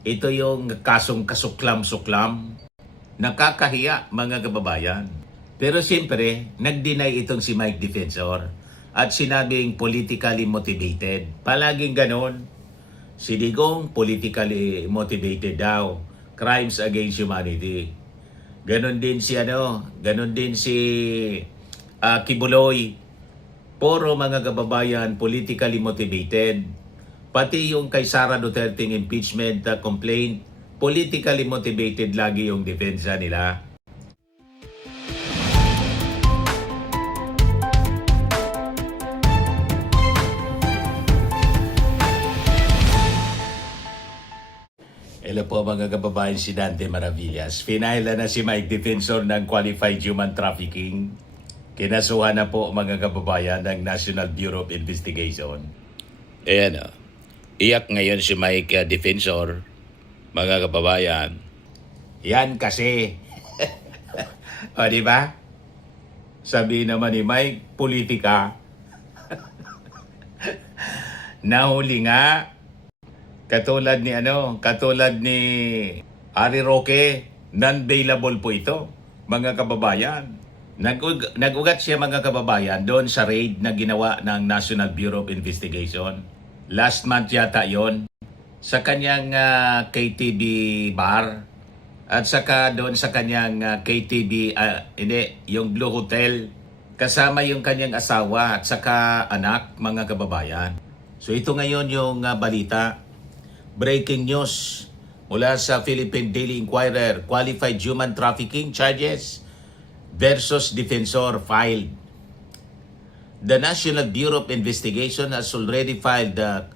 Ito yung kasong kasuklam-suklam. Nakakahiya mga kababayan. Pero siyempre, nag-deny itong si Mike Defensor at sinabing politically motivated. Palaging ganon. Si Digong politically motivated daw. Crimes against humanity. Ganon din si ganon din si Kibuloy. Puro mga kababayan politically motivated. Pati yung kay Sara Duterte impeachment complaint, politically motivated lagi yung depensa nila. Hello po mga kababayan, si Dante Maravillas. Pinaila na si Mike Defensor ng Qualified Human Trafficking. Kinasuhan na po mga kababayan ng National Bureau of Investigation. Ayan o. Iyak ngayon si Mike Defensor, mga kababayan. Yan kasi. O diba? Sabi naman ni Mike, politika. Nahuli nga. Katulad ni Ari Roque, non-bailable po ito, mga kababayan. Nag-ugat siya mga kababayan doon sa raid na ginawa ng National Bureau of Investigation. Last month yata yon sa kanyang KTV bar at saka doon sa kanyang KTV, yung Blue Hotel. Kasama yung kanyang asawa at saka anak, mga kababayan. So ito ngayon yung balita. Breaking news mula sa Philippine Daily Inquirer, qualified human trafficking charges versus Defensor filed. The National Bureau of Investigation has already filed the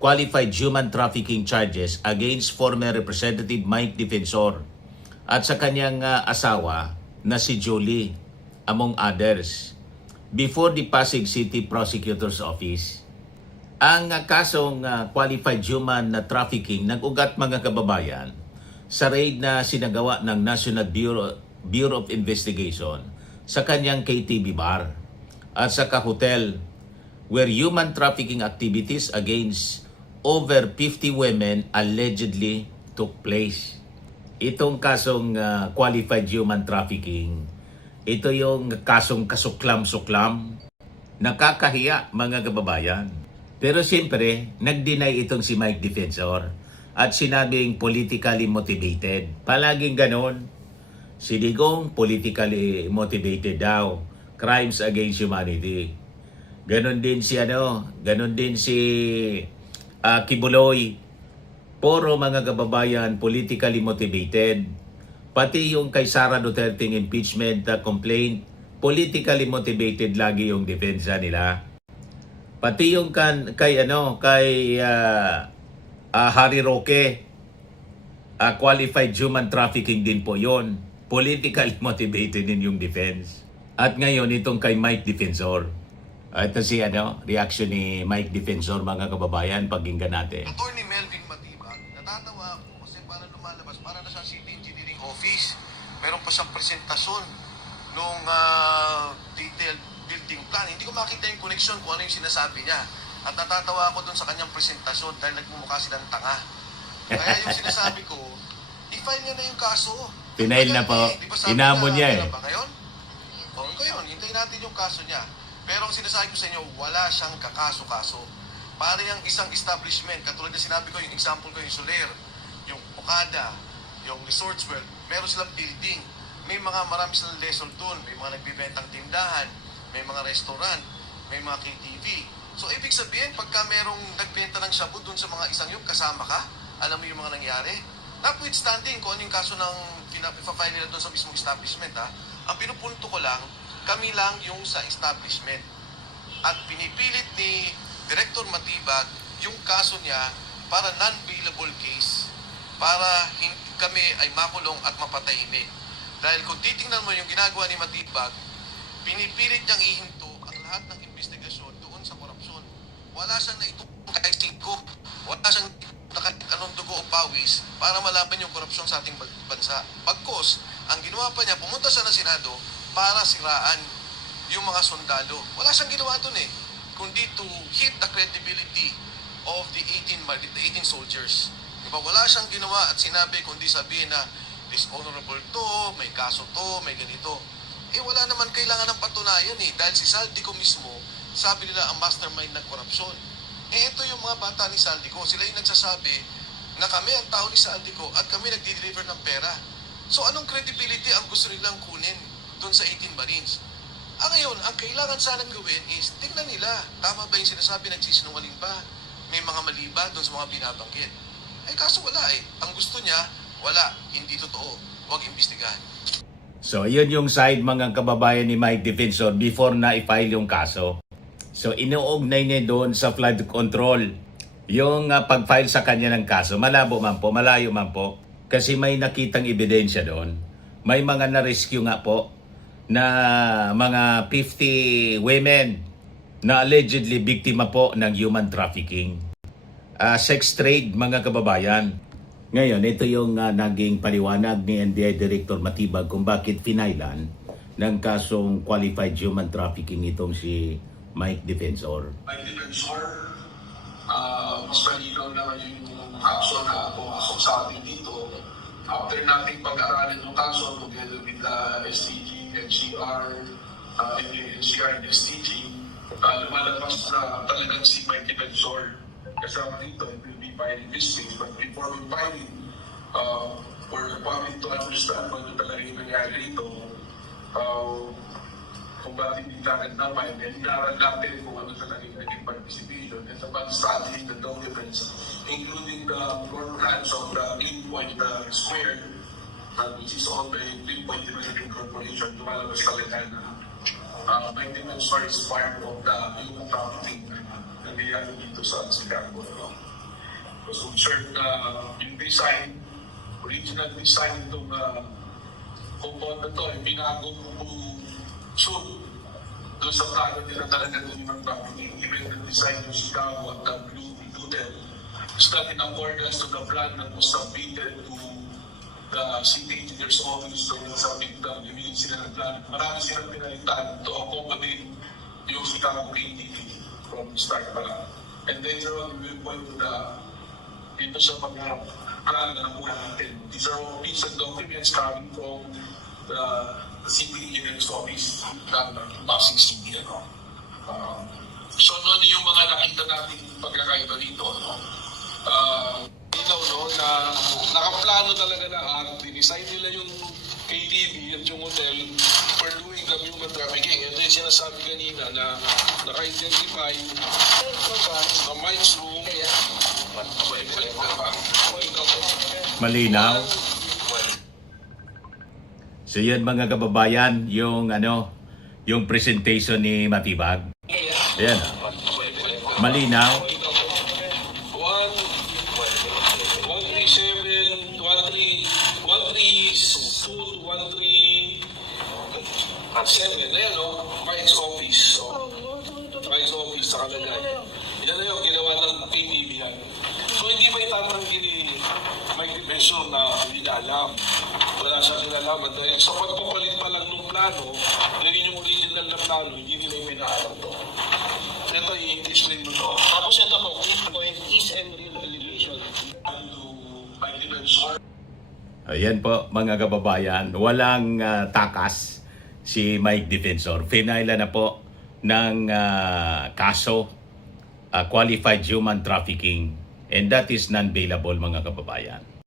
qualified human trafficking charges against former Representative Mike Defensor at sa kanyang asawa na si Julie, among others, before the Pasig City Prosecutor's Office. Ang kasong qualified human trafficking nag-ugat mga kababayan sa raid na sinagawa ng National Bureau of Investigation sa kanyang KTV bar at sa hotel where human trafficking activities against over 50 women allegedly took place. Itong kasong qualified human trafficking, ito yung kasong kasuklam-suklam. Nakakahiya mga kababayan. Pero siyempre, nag-deny itong si Mike Defensor at sinabing politically motivated. Palaging ganon. Si Digong politically motivated daw. Crimes against humanity. Ganon din si Kibuloy. Puro mga kababayan politically motivated. Pati yung kay Sara Duterte impeachment complaint, politically motivated lagi yung depensa nila. Pati yung kay Harry Roque, qualified human trafficking din po yon. Politically motivated din yung defense. At ngayon itong kay Mike Defensor. Ito si reaction ni Mike Defensor, mga kababayan, pakinggan natin. Attorney Melvin Matibag, natatawa ako kasi para lumalabas, para na sa City Engineering Office. Meron pa siyang presentasyon nung detailed building plan. Hindi ko makita yung connection kung ano yung sinasabi niya. At natatawa ako dun sa kanyang presentasyon dahil nagmumukha silang tanga. Kaya yung sinasabi ko, i-file niya na yung kaso. Pinail na po. Inamon niya eh. Ba ngayon? O ngayon, hintayin natin yung kaso niya. Pero ang sinasabi ko sa inyo, wala siyang kakaso-kaso. Para yung isang establishment, katulad na sinabi ko, yung example ko yung Soler, yung Okada, yung Resorts World, meron silang building. May marami silang lesson doon. May mga nagbibentang tindahan, may mga restaurant, may mga KTV. So, ibig sabihin, pagka merong nagbenta ng shabu doon sa mga isang yung kasama ka, alam mo yung mga nangyari. Notwithstanding kung ano yung kaso ng pinapafile nila doon sa mismong establishment, ang pinupunto ko lang, kami lang yung sa establishment. At pinipilit ni Director Matibag yung kaso niya para non-bailable case, para kami ay makulong at mapatahimik. Dahil kung titingnan mo yung ginagawa ni Matibag, pinipilit niyang ihinto ang lahat ng investigasyon doon sa korupsyon. Wala siyang naitutong kahit singko. Wala siyang anong dugo o pawis para malaman yung korupsyon sa ating bansa. Pagkos, ang ginawa pa niya, pumunta siya ng Senado para siraan yung mga sundalo. Wala siyang ginawa doon eh, kundi to hit the credibility of the 18 soldiers. Diba? Wala siyang ginawa at sinabi kundi sabihin na dishonorable to, may kaso to, may ganito. Eh wala naman kailangan ng patunayan eh. Dahil si Saldico mismo, sabi nila ang mastermind ng korupsyon. Eh ito yung mga bata ni Saldico. Sila yung nagsasabi na kami ang tao ni Saldico at kami nagdi-deliver ng pera. So anong credibility ang gusto nilang kunin doon sa 18 Marines? Ngayon, ang kailangan sanang gawin is tingnan nila, tama ba yung sinasabi, nagsisinungaling ba? May mga mali ba doon sa mga binabanggit? Eh kaso wala eh. Ang gusto niya, wala, hindi totoo. Huwag imbestigahan. So, yun yung side mga kababayan ni Mike Defensor before na i-file yung kaso. So, inuugnay niya doon sa flood control. Yung pag-file sa kanya ng kaso, malabo man po, malayo man po. Kasi may nakitang ebidensya doon. May mga na-rescue nga po na mga 50 women na allegedly biktima po ng human trafficking. Sex trade mga kababayan. Ngayon, ito yung naging paliwanag ni NBI Director Matibag kung bakit finailan ng kasong qualified human trafficking itong si Mike Defensor. Mike Defensor, mas malinaw naman yung kaso na pumasok sa atin dito. After nating pag-aralin yung kaso together with the STG, NCR, NCR and STG, lumalabas na talagang si Mike Defensor kasama dito. It will be filing this case. But before we file it, we're coming to understand kung ano talaga yung nangyari dito. Kung bakit hindi natin na-file, and inaral natin kung ano talaga yung naging participation and the studying the documents, including the floor plans of the Clean Point Square, which is owned by Clean Point Development Corporation. Tumalabas talaga na Mike Defensor is part of the human trafficking na nangyayari dito sa Chicago. So, observe na yung design, original design itong compound na ito, binago po soon doon sa plano nila talaga doon yung trafficking. Even the design ng Chicago at the Blue Hotel is not in accordance to the plan that was submitted to the city engineer's office. So, yung submit na lumilin sila ng plan. Marami silang pinalitan to accommodate yung Chicago KDP from the start pa lang. And later on, we will point to the dito sa mga plan na nakuha natin. These are all recent documents coming from the city engineer's office ng Pasig City. So ano yung mga nakita natin pagkakaiba dito? Ikaw na nakaplano talaga na dinesign nila yung KTV at yung hotel for doing the human trafficking. Ito yung sinasabi kanina na naka-identify the Mike's room. Malinaw. So yun mga kababayan, yung presentation ni Matibag. Ayan. Malinaw. 137, 137, ayan Mike's office. Mike's office sa kalagay. Yan na yung ginawa ng KTV yan. So hindi ba itatanggi ni Mike Defensor na hindi na alam? Wala siyang kinalaman dahil sa pagpapalit pa lang ng plano, dahil yung original na plano, hindi nila yung pinaalam to. Ito, i-explain mo to. Tapos ito po, point is and real allegation. To Mike Defensor. Ayan po mga kababayan, walang takas si Mike Defensor. Finaila na po ng kaso qualified human trafficking, and that is non-bailable mga kababayan.